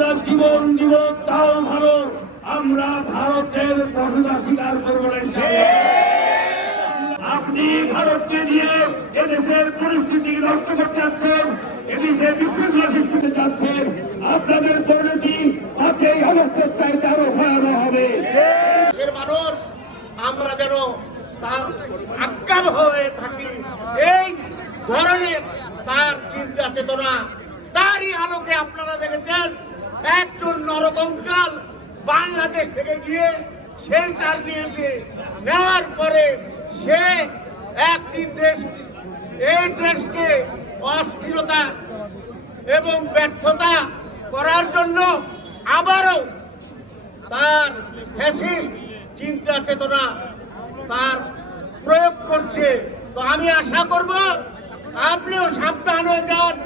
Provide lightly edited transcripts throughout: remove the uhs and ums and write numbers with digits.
আমরা জীবন দিব তাও ভালো, আমরা ভারতের প্রভুতা স্বীকার করবো না। আপনি ভারতকে নিয়ে এদেশের পরিস্থিতি নষ্ট করতে যাচ্ছেন, এদেশে বিশৃঙ্খলা সৃষ্টি করতে যাচ্ছেন। আপনাদের পরিণতি আছে এই অবস্থার চাইতে আরো ভয়াবহ হবে। দেশের মানুষ আমরা যেন তার আজ্ঞাব হয়ে থাকি, এই ধরনের তার চিন্তা চেতনা, তারই আলোকে আপনারা দেখেছেন একজন নরকঙ্কাল বাংলাদেশ থেকে গিয়ে শেল্টার নিয়েছে। নেওয়ার পরে সে একটি দেশ, এই দেশকে অস্থিরতা এবং ব্যর্থতা করার জন্য আবারও তার ফ্যাসিস্ট চিন্তা চেতনা তার প্রয়োগ করছে। তো আমি আশা করব আপনিও সাবধান হয়ে যান।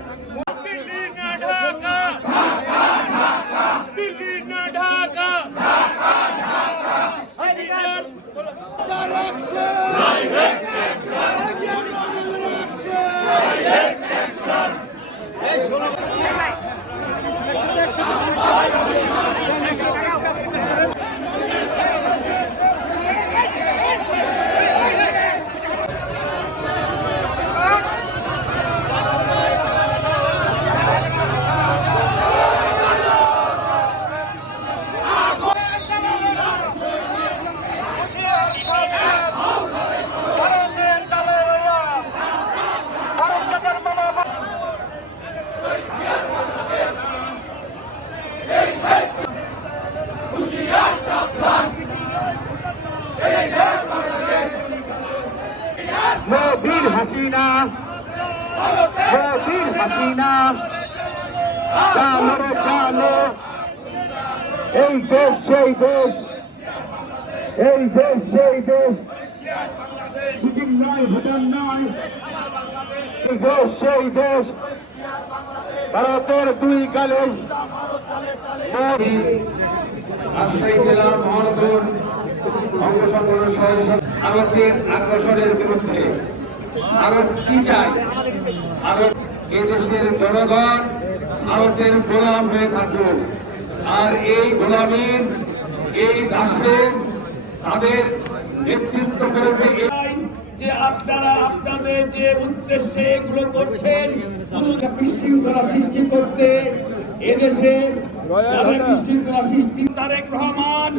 বীর হাসিনা, বীর হাসিনা, চালো চালো, এই দেশ সেই দেশ, এই দেশ সেই দেশ, সিকিম নয়, ভুটান নয়, এই দেশ সেই দেশ, ভারতের দুই গালে। রাজশাহী জেলার মহানগর অঙ্গ সংগঠন ভারতের আগ্রাসনের বিরুদ্ধে ভারত কি চায়? ভারত এদেশের জনগণ ভারতের গোলাম হয়ে থাকবে, আর এই গোলামীর এই দাসের তাদের নেতৃত্ব করেছে। যে আপনারা আপনাদের যে উদ্দেশ্যে এগুলো করছেন, বিশৃঙ্খলা সৃষ্টি করতে, এদেশে বিশৃঙ্খলা সৃষ্টি। তারেক রহমান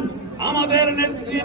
আমাদের নেত্রী